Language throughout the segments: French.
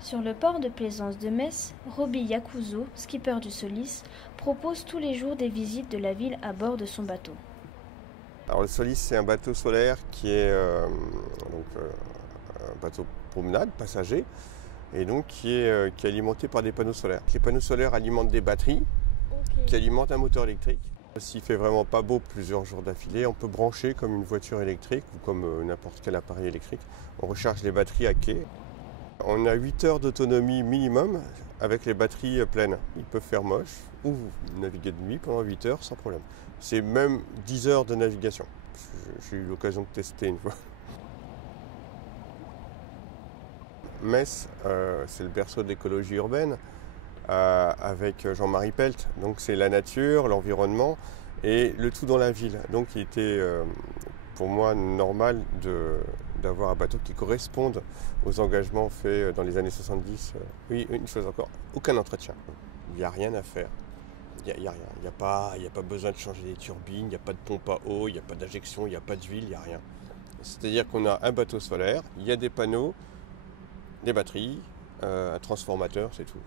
Sur le port de plaisance de Metz, Roby Yakuzo, skipper du Solis, propose tous les jours des visites de la ville à bord de son bateau. Alors le Solis, c'est un bateau solaire qui est un bateau promenade, passager, et donc qui est alimenté par des panneaux solaires. Les panneaux solaires alimentent des batteries qui alimentent un moteur électrique. S'il fait vraiment pas beau plusieurs jours d'affilée, on peut brancher comme une voiture électrique ou comme n'importe quel appareil électrique. On recharge les batteries à quai. On a 8 heures d'autonomie minimum avec les batteries pleines. Il peut faire moche ou naviguer de nuit pendant 8 heures sans problème. C'est même 10 heures de navigation. J'ai eu l'occasion de tester une fois. Metz, c'est le berceau de l'écologie urbaine avec Jean-Marie Pelt. Donc c'est la nature, l'environnement et le tout dans la ville. Donc il était pour moi normal d'avoir un bateau qui corresponde aux engagements faits dans les années 70. Oui, une chose encore, aucun entretien. Il n'y a rien à faire. Il n'y a rien. Il n'y a pas besoin de changer les turbines, il n'y a pas de pompe à eau, il n'y a pas d'injection, il n'y a pas d'huile, il n'y a rien. C'est-à-dire qu'on a un bateau solaire, il y a des panneaux, des batteries, un transformateur, c'est tout.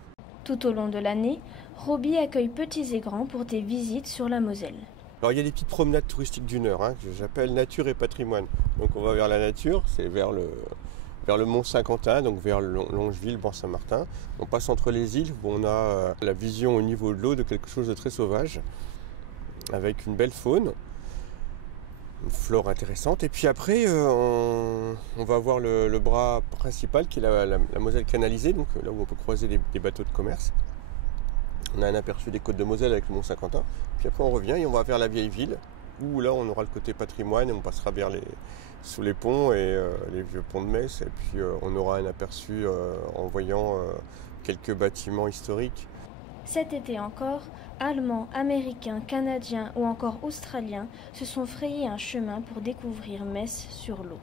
Tout au long de l'année, Roby accueille petits et grands pour des visites sur la Moselle. Alors il y a des petites promenades touristiques d'une heure, que j'appelle nature et patrimoine. Donc on va vers la nature, c'est vers le Mont Saint-Quentin, donc vers Longeville, Ban-Saint-Martin. On passe entre les îles où on a la vision au niveau de l'eau de quelque chose de très sauvage, avec une belle faune, une flore intéressante. Et puis après, on va voir le bras principal qui est la Moselle canalisée, donc là où on peut croiser des bateaux de commerce. On a un aperçu des côtes de Moselle avec le Mont Saint-Quentin. Puis après on revient et on va vers la vieille ville, où là on aura le côté patrimoine et on passera sous les ponts et les vieux ponts de Metz. Et puis on aura un aperçu en voyant quelques bâtiments historiques. Cet été encore, Allemands, Américains, Canadiens ou encore Australiens se sont frayés un chemin pour découvrir Metz sur l'eau.